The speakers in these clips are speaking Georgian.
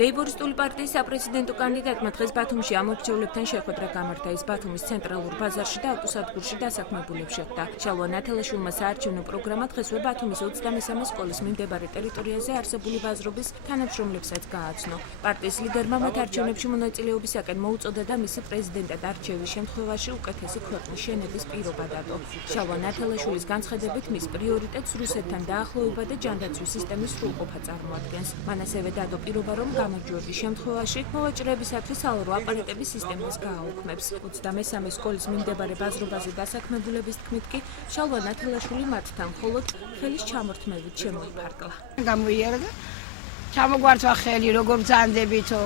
ლეიბორისტული პარტიის საპრეზიდენტო კანდიდატმა დღეს ბათუმში ამორჩევლებთან შეხვედრა გამართა. ის ბათუმის ცენტრალურ ბაზარში და ავტოსადგურში დასაქმებულებს შეხვდა. შალვა ნათელაშვილმა საარჩევნო პროგრამა დღესვე ბათუმის 23 სკოლის მიმდებარე ტერიტორიაზე არსებული ბაზრობის თანამშრომლებსაც გააცნო. პარტიის ლიდერმა მათ არჩევნებში მონაწილეობისაკენ მოუწოდა და მისი პრეზიდენტად არჩევის შემთხვევაში უკეთესი ქვეყნის შენების პირობა დადო. შალვა ნათელაშვილის განცხადებით მის პრიორიტეტს რუსეთთან დაახლოება და ჯანდაცვის სისტემის სრულყოფა წარმოადგენს. მან ასევე დადო პირობა, რომ გამარჯვების შემთხვევაში მოვაჭრეებისათვის სალარო აპარატების სისტემას გააუქმებს. 23 სკოლის მიმდებარე ბაზრობაზე დასაქმებულების თქმით კი შალვა ნათელაშვილი მათთან მხოლოდ ხელის ჩამორთმევით შემოიფარგლა. გამოიარდა ჩამოგვართვა ხელი, როგორ ბრძანდებითო,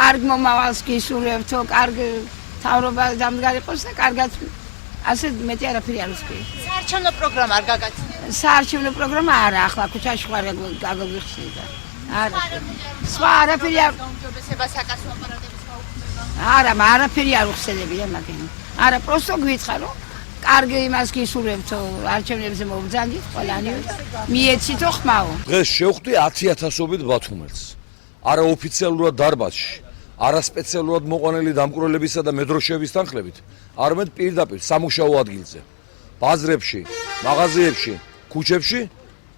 კარგ მომავალს გისურვებთო, კარგ თავრობა დამდგარიყოს და კარგად ასე მეტი არაფერი არ ვსკი. საარჩევნო პროგრამა არ გაგაცნო? საარჩევნო პროგრამა არა, ახლა ქუჩაში ხარ გაგიხსნიდა. არა. სხვა არაფერი არ გაუმჯობესება საკასო აპარატების გაუქმება. არა, არაფერი არ უხსენებია მაგენ. არა, პროსტო გვიცხა რომ კარგი იმას გისურვებთო, არჩევნებზე მოვბრძანდით ყველანი და მიეცითო ხმაო. დღეს შევხვდი 10,000-ობით ბათუმელს. არა ოფიციალურად დარბაზში, არა სპეციალურად მოყვანილი დამკვირვებლებისა და მედროშეების თანხლებით, არამედ პირდაპირ სამუშაო ადგილზე, ბაზრებში, მაღაზიებში, ქუჩებში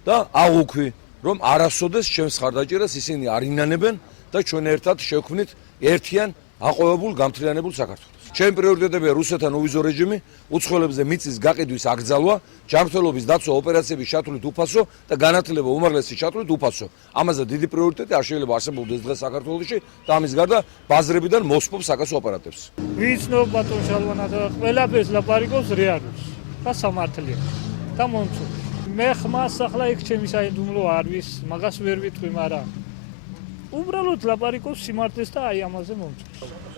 და აღუქვი, რომ არასოდეს ჩემს ხარდაჭერას ისინი არ ინანებენ და ჩვენ ერთად შევქმნით ერთიან აყვავებულ გამთლიანებულ საქართველოს. ჩემი პრიორიტეტებია რუსეთთან უვიზო რეჟიმი, უცხოელებზე მიწის გაყიდვის აკრძალვა, ჯანმრთელობის დაცვა, ოპერაციების ჩათვლით უფასო და განათლება უმაღლესი ჩათვლით უფასო. ამაზე დიდი პრიორიტეტი არ შეიძლება არსებობდეს დღეს საქართველოში და ამის გარდა ბაზრებიდან მოსპობს საკასო აპარატებს. ვიცნობ ბატონ შალვანა და ყველაფერს ლაპარაკობს რეალურს და სამართლია და მომწონს. მე ხმას ახლა იქ ჩემი საიდუმლო არ ვის, მაგას ვერ ვიტყვი, მაგრამ უბრალოდ ლაპარაკობს სიმართლეს და აი ამაზე მომწონს.